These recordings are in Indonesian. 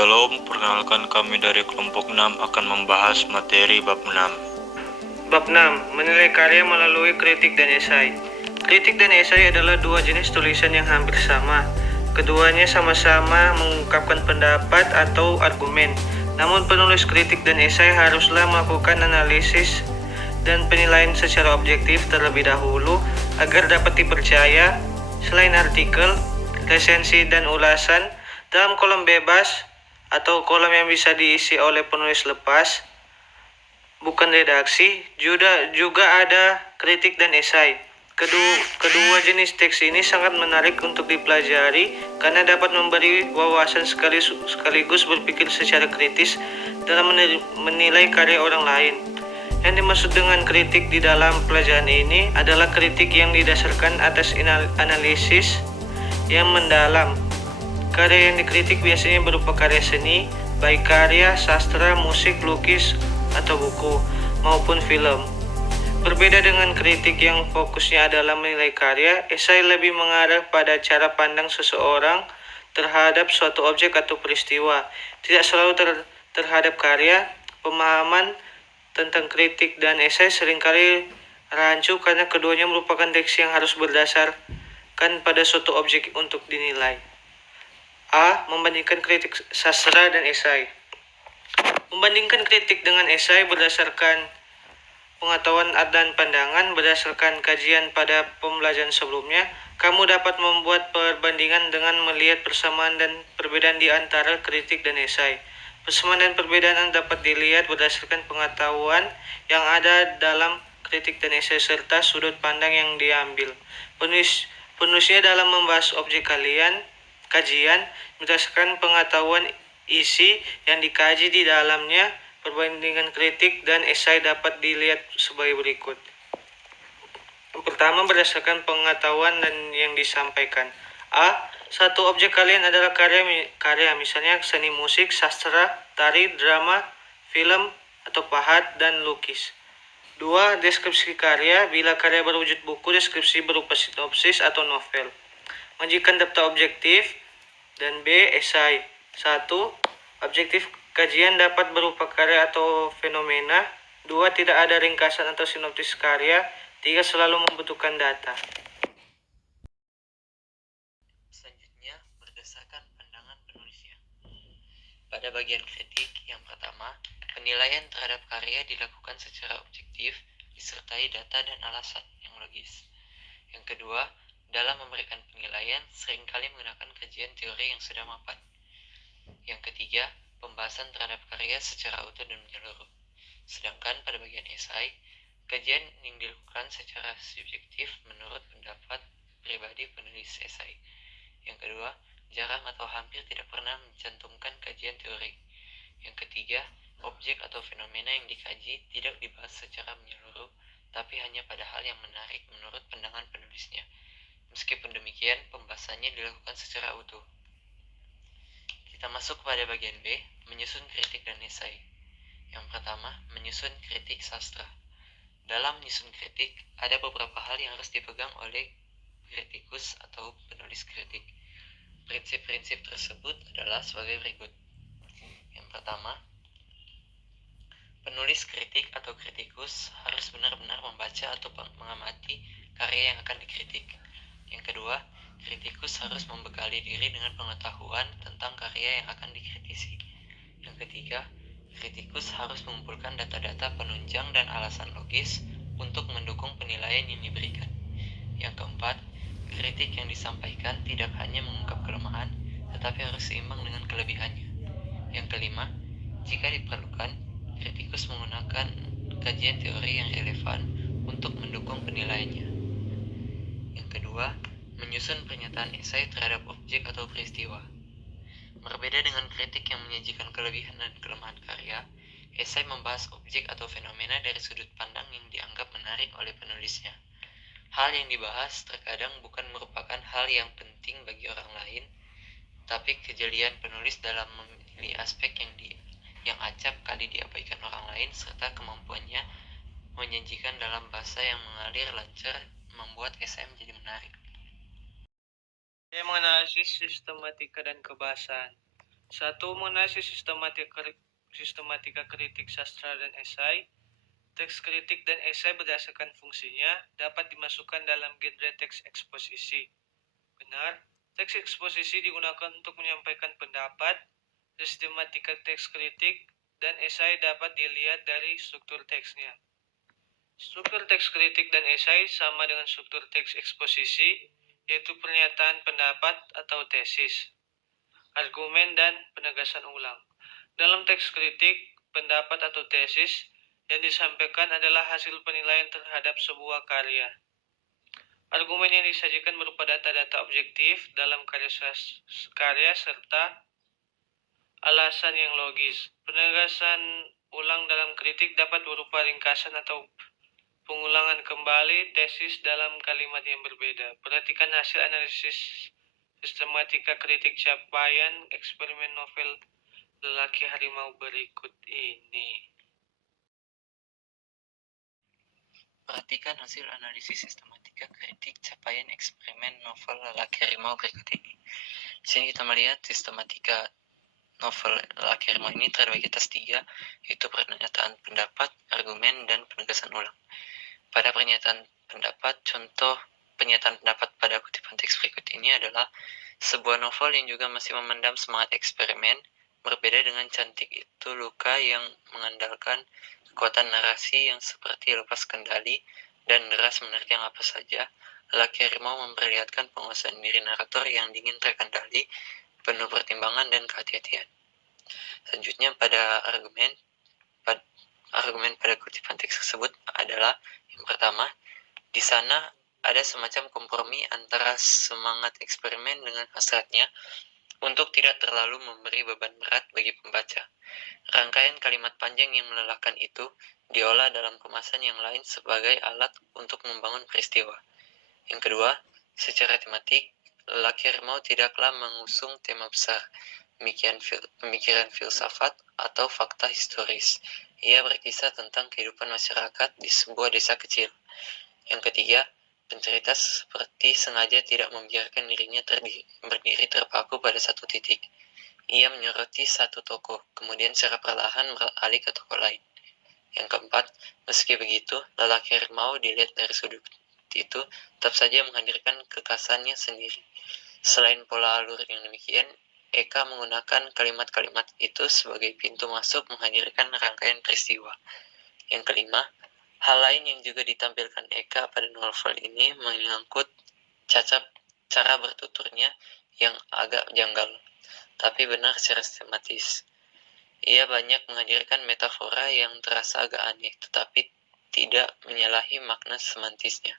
Shalom, perkenalkan kami dari kelompok 6 akan membahas materi bab 6. Bab 6. Menilai karya melalui kritik dan esai. Kritik dan esai adalah dua jenis tulisan yang hampir sama. Keduanya sama-sama mengungkapkan pendapat atau argumen. Namun penulis kritik dan esai haruslah melakukan analisis dan penilaian secara objektif terlebih dahulu agar dapat dipercaya. Selain artikel, resensi, dan ulasan, dalam kolom bebas atau kolom yang bisa diisi oleh penulis lepas, bukan redaksi, juga ada kritik dan esai. Kedua jenis teks ini sangat menarik untuk dipelajari karena dapat memberi wawasan sekaligus berpikir secara kritis dalam menilai karya orang lain. Yang dimaksud dengan kritik di dalam pelajaran ini adalah kritik yang didasarkan atas analisis yang mendalam. Karya yang dikritik biasanya berupa karya seni, baik karya, sastra, musik, lukis, atau buku, maupun film. Berbeda dengan kritik yang fokusnya adalah menilai karya, esai lebih mengarah pada cara pandang seseorang terhadap suatu objek atau peristiwa, tidak selalu terhadap karya. Pemahaman tentang kritik dan esai seringkali rancu karena keduanya merupakan teks yang harus berdasarkan pada suatu objek untuk dinilai. A. Membandingkan kritik sastra dan esai. Membandingkan kritik dengan esai berdasarkan pengetahuan dan pandangan. Berdasarkan kajian pada pembelajaran sebelumnya, kamu dapat membuat perbandingan dengan melihat persamaan dan perbedaan di antara kritik dan esai. Persamaan dan perbedaan dapat dilihat berdasarkan pengetahuan yang ada dalam kritik dan esai serta sudut pandang yang diambil. Penulisnya dalam membahas objek kajian berdasarkan pengetahuan isi yang dikaji di dalamnya. Perbandingan kritik dan esai dapat dilihat sebagai berikut. Yang pertama, berdasarkan pengetahuan dan yang disampaikan. A. Satu objek kalian adalah karya, misalnya seni musik, sastra, tari, drama, film, atau pahat, dan lukis. 2. Deskripsi karya. Bila karya berwujud buku, deskripsi berupa sinopsis atau novel. Menunjukkan daftar objektif. Dan B. Esai. 1. Objektif kajian dapat berupa karya atau fenomena. 2. Tidak ada ringkasan atau sinopsis karya. 3. Selalu membutuhkan data. Selanjutnya, berdasarkan pandangan penulisnya. Pada bagian kritik yang pertama, penilaian terhadap karya dilakukan secara objektif, disertai data dan alasan yang logis. Yang kedua, dalam memberikan penilaian, seringkali menggunakan kajian teori yang sudah mapan. Yang ketiga, pembahasan terhadap karya secara utuh dan menyeluruh. Sedangkan pada bagian esai, kajian yang dilakukan secara subjektif menurut pendapat pribadi penulis esai. Yang kedua, jarang atau hampir tidak pernah mencantumkan kajian teori. Yang ketiga, objek atau fenomena yang dikaji tidak dibahas secara menyeluruh, tapi hanya pada hal yang menarik menurut pandangan penulisnya. Meskipun demikian, pembahasannya dilakukan secara utuh. Kita masuk pada bagian B, menyusun kritik dan esai. Yang pertama, menyusun kritik sastra. Dalam menyusun kritik, ada beberapa hal yang harus dipegang oleh kritikus atau penulis kritik. Prinsip-prinsip tersebut adalah sebagai berikut. Yang pertama, penulis kritik atau kritikus harus benar-benar membaca atau mengamati karya yang akan dikritik. Yang kedua, kritikus harus membekali diri dengan pengetahuan tentang karya yang akan dikritisi. Yang ketiga, kritikus harus mengumpulkan data-data penunjang dan alasan logis untuk mendukung penilaian yang diberikan. Yang keempat, kritik yang disampaikan tidak hanya mengungkap kelemahan, tetapi harus seimbang dengan kelebihannya. Yang kelima, jika diperlukan, kritikus menggunakan kajian teori yang relevan untuk mendukung penilaiannya. Yang kedua, menyusun pernyataan esai terhadap objek atau peristiwa. Berbeda dengan kritik yang menyajikan kelebihan dan kelemahan karya, esai membahas objek atau fenomena dari sudut pandang yang dianggap menarik oleh penulisnya. Hal yang dibahas terkadang bukan merupakan hal yang penting bagi orang lain, tapi kejelian penulis dalam memilih aspek yang acap kali diabaikan orang lain serta kemampuannya menyajikan dalam bahasa yang mengalir lancar membuat esai menjadi menarik. Saya menganalisis sistematika dan kebahasaan. 1. Mengenai sistematika kritik sastra dan esai. Teks kritik dan esai berdasarkan fungsinya dapat dimasukkan dalam genre teks eksposisi. Benar, teks eksposisi digunakan untuk menyampaikan pendapat. Sistematika teks kritik dan esai dapat dilihat dari struktur teksnya. Struktur teks kritik dan esai sama dengan struktur teks eksposisi, yaitu pernyataan pendapat atau tesis, argumen, dan penegasan ulang. Dalam teks kritik, pendapat atau tesis yang disampaikan adalah hasil penilaian terhadap sebuah karya. Argumen yang disajikan berupa data-data objektif dalam karya serta alasan yang logis. Penegasan ulang dalam kritik dapat berupa ringkasan atau pengulangan kembali tesis dalam kalimat yang berbeda. Perhatikan hasil analisis sistematika kritik capaian eksperimen novel Lelaki Harimau berikut ini. Perhatikan hasil analisis sistematika kritik capaian eksperimen novel Lelaki Harimau berikut ini. Di sini kita melihat sistematika novel Lelaki Harimau ini terbagi atas 3, yaitu pernyataan pendapat, argumen, dan penegasan ulang. Pada pernyataan pendapat, contoh pernyataan pendapat pada kutipan teks berikut ini adalah sebuah novel yang juga masih memendam semangat eksperimen. Berbeda dengan Cantik Itu Luka yang mengandalkan kekuatan narasi yang seperti lepas kendali dan deras menerjang apa saja, Lelaki Harimau memperlihatkan penguasaan diri narator yang dingin terkendali, penuh pertimbangan dan kehati-hatian. Selanjutnya pada argumen pada kutipan teks tersebut adalah yang pertama, di sana ada semacam kompromi antara semangat eksperimen dengan hasratnya untuk tidak terlalu memberi beban berat bagi pembaca. Rangkaian kalimat panjang yang melelahkan itu diolah dalam kemasan yang lain sebagai alat untuk membangun peristiwa. Yang kedua, secara tematik, Lelaki Harimau tidaklah mengusung tema besar, pemikiran filsafat atau fakta historis. Ia berkisah tentang kehidupan masyarakat di sebuah desa kecil. Yang ketiga, pencerita seperti sengaja tidak membiarkan dirinya berdiri terpaku pada satu titik. Ia menyoroti satu tokoh, kemudian secara perlahan beralih ke tokoh lain. Yang keempat, meski begitu, Lelaki Harimau dilihat dari sudut itu tetap saja menghadirkan kekasannya sendiri. Selain pola alur yang demikian, Eka menggunakan kalimat-kalimat itu sebagai pintu masuk menghadirkan rangkaian peristiwa. Yang kelima, hal lain yang juga ditampilkan Eka pada novel ini menyangkut cara bertuturnya yang agak janggal, tapi benar secara sistematis. Ia banyak menghadirkan metafora yang terasa agak aneh, tetapi tidak menyalahi makna semantisnya.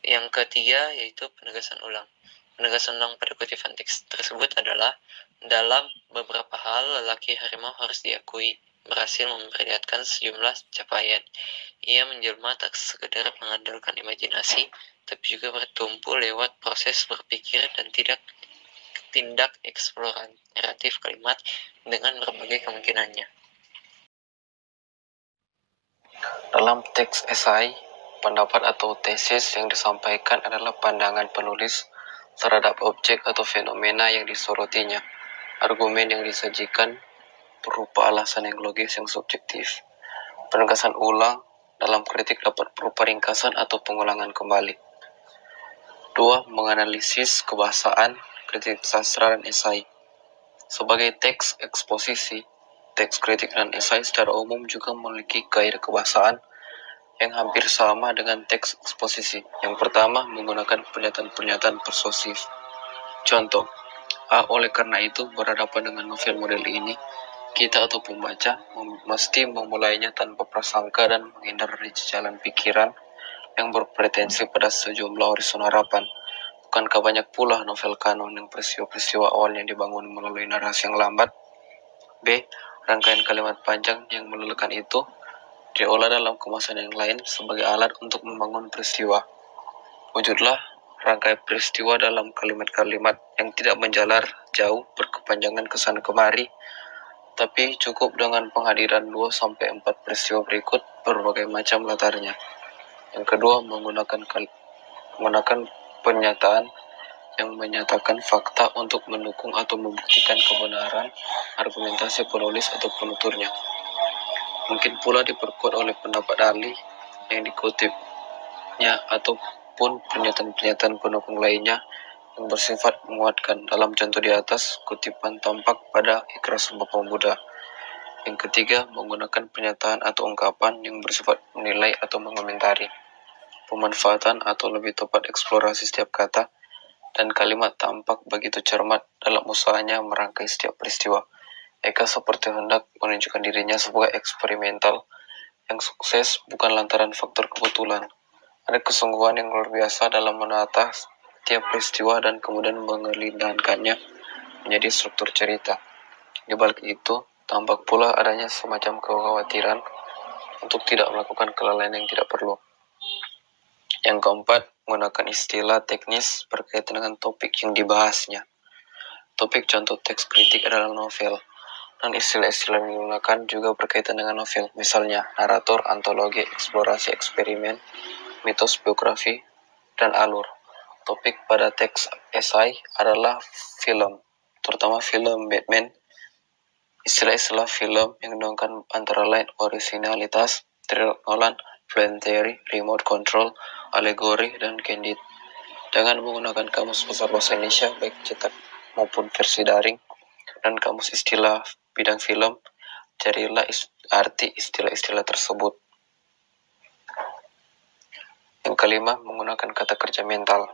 Yang ketiga yaitu penegasan ulang. Penegasan ulang pada kutipan teks tersebut adalah, dalam beberapa hal Lelaki Harimau harus diakui berhasil memperlihatkan sejumlah capaian. Ia menjelma tak sekedar mengandalkan imajinasi, tapi juga bertumpu lewat proses berpikir dan tindak eksploratif kalimat dengan berbagai kemungkinannya. Dalam teks esai, pendapat atau tesis yang disampaikan adalah pandangan penulis terhadap objek atau fenomena yang disorotinya. Argumen yang disajikan berupa alasan yang logis yang subjektif. Penegasan ulang dalam kritik dapat berupa ringkasan atau pengulangan kembali. 2. Menganalisis kebahasaan, kritik sastra dan esai. Sebagai teks eksposisi, teks kritik dan esai secara umum juga memiliki gaya kebahasaan yang hampir sama dengan teks eksposisi. Yang pertama, menggunakan pernyataan-pernyataan persuasif. Contoh, oleh karena itu, berhadapan dengan novel model ini, kita atau pembaca mesti memulainya tanpa prasangka dan menghindar dari jalan pikiran yang berpretensi pada sejumlah horizon harapan. Bukankah banyak pula novel kanon yang peristiwa-peristiwa awalnya dibangun melalui narasi yang lambat? B. Rangkaian kalimat panjang yang melelahkan itu diolah dalam kemasan yang lain sebagai alat untuk membangun peristiwa. Wujudlah rangkaian peristiwa dalam kalimat-kalimat yang tidak menjalar jauh berkepanjangan kesana kemari, tapi cukup dengan penghadiran 2-4 peristiwa berikut berbagai macam latarnya. Yang kedua, menggunakan pernyataan yang menyatakan fakta untuk mendukung atau membuktikan kebenaran argumentasi penulis atau penuturnya. Mungkin pula diperkuat oleh pendapat ahli yang dikutipnya ataupun pernyataan-pernyataan pendukung lainnya yang bersifat menguatkan. Dalam contoh di atas, kutipan tampak pada Ikrar Sumpah Pemuda. Yang ketiga, menggunakan pernyataan atau ungkapan yang bersifat menilai atau mengomentari. Pemanfaatan atau lebih tepat eksplorasi setiap kata dan kalimat tampak begitu cermat dalam usahanya merangkai setiap peristiwa. Eka seperti hendak menunjukkan dirinya sebagai eksperimental yang sukses bukan lantaran faktor kebetulan. Ada kesungguhan yang luar biasa dalam menata setiap peristiwa dan kemudian mengelindangkannya menjadi struktur cerita. Di balik itu, tampak pula adanya semacam kekhawatiran untuk tidak melakukan kelalaian yang tidak perlu. Yang keempat, menggunakan istilah teknis berkaitan dengan topik yang dibahasnya. Topik contoh teks kritik adalah novel, dan istilah-istilah yang digunakan juga berkaitan dengan novel, misalnya narator, antologi, eksplorasi, eksperimen, mitos, biografi, dan alur. Topik pada teks esai adalah film, terutama film Batman. Istilah-istilah film yang digunakan antara lain originalitas, Trailer Nolan, Plan Theory, Remote Control, alegori, dan candid. Dengan menggunakan kamus besar bahasa Indonesia baik cetak maupun versi daring dan kamus istilah bidang film, carilah arti istilah-istilah tersebut. Yang kelima, menggunakan kata kerja mental.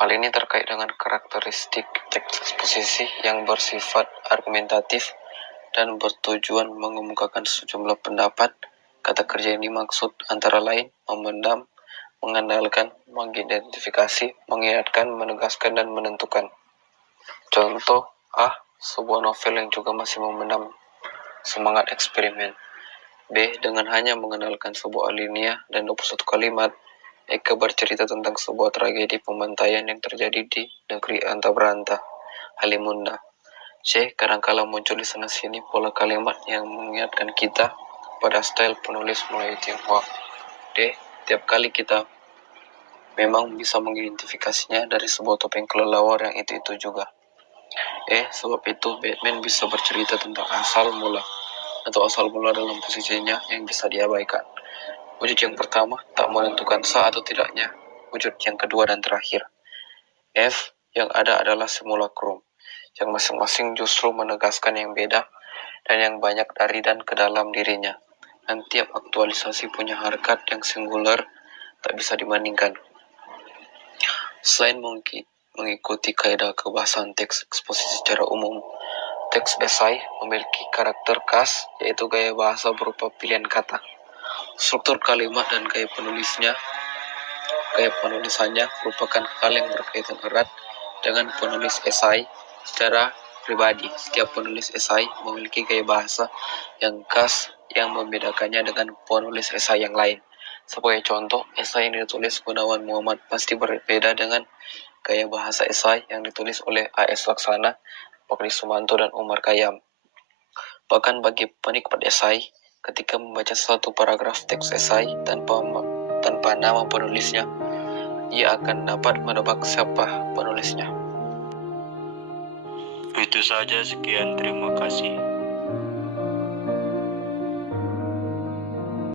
Hal ini terkait dengan karakteristik teks eksposisi yang bersifat argumentatif dan bertujuan mengemukakan sejumlah pendapat. Kata kerja yang dimaksud antara lain memendam, mengandalkan, mengidentifikasi, mengingatkan, menegaskan, dan menentukan. Contoh A. Sebuah novel yang juga masih memendam semangat eksperimen. B. Dengan hanya mengenalkan sebuah alinea dan 21 kalimat, Eka bercerita tentang sebuah tragedi pembantaian yang terjadi di negeri anta berantah, Halimunda. C. Kadangkala muncul di sana-sini pola kalimat yang mengingatkan kita pada style penulis Melayu Tionghoa. D. Tiap kali kita memang bisa mengidentifikasinya dari sebuah topeng kelelawar yang itu-itu juga. Sebab itu Batman bisa bercerita tentang asal mula atau asal mula dalam posisinya yang bisa diabaikan. Wujud yang pertama tak menentukan sah atau tidaknya. Wujud yang kedua dan terakhir. F. Yang ada adalah simulacrum, yang masing-masing justru menegaskan yang beda dan yang banyak dari dan ke dalam dirinya. Dan tiap aktualisasi punya harkat yang singular, tak bisa dibandingkan. Selain mengikuti kaidah kebahasaan teks eksposisi secara umum, teks esai memiliki karakter khas, yaitu gaya bahasa berupa pilihan kata, struktur kalimat, dan gaya penulisannya merupakan hal yang berkaitan erat dengan penulis esai secara pribadi. Setiap penulis esai memiliki gaya bahasa yang khas yang membedakannya dengan penulis esai yang lain. Sebagai contoh, esai yang ditulis Gunawan Muhammad pasti berbeda dengan gaya bahasa esai yang ditulis oleh A.S. Laksana, Magdi Sumanto, dan Umar Khayyam. Bahkan bagi penikmat esai, ketika membaca satu paragraf teks esai tanpa nama penulisnya, ia akan dapat menebak siapa penulisnya. Itu saja, sekian, terima kasih.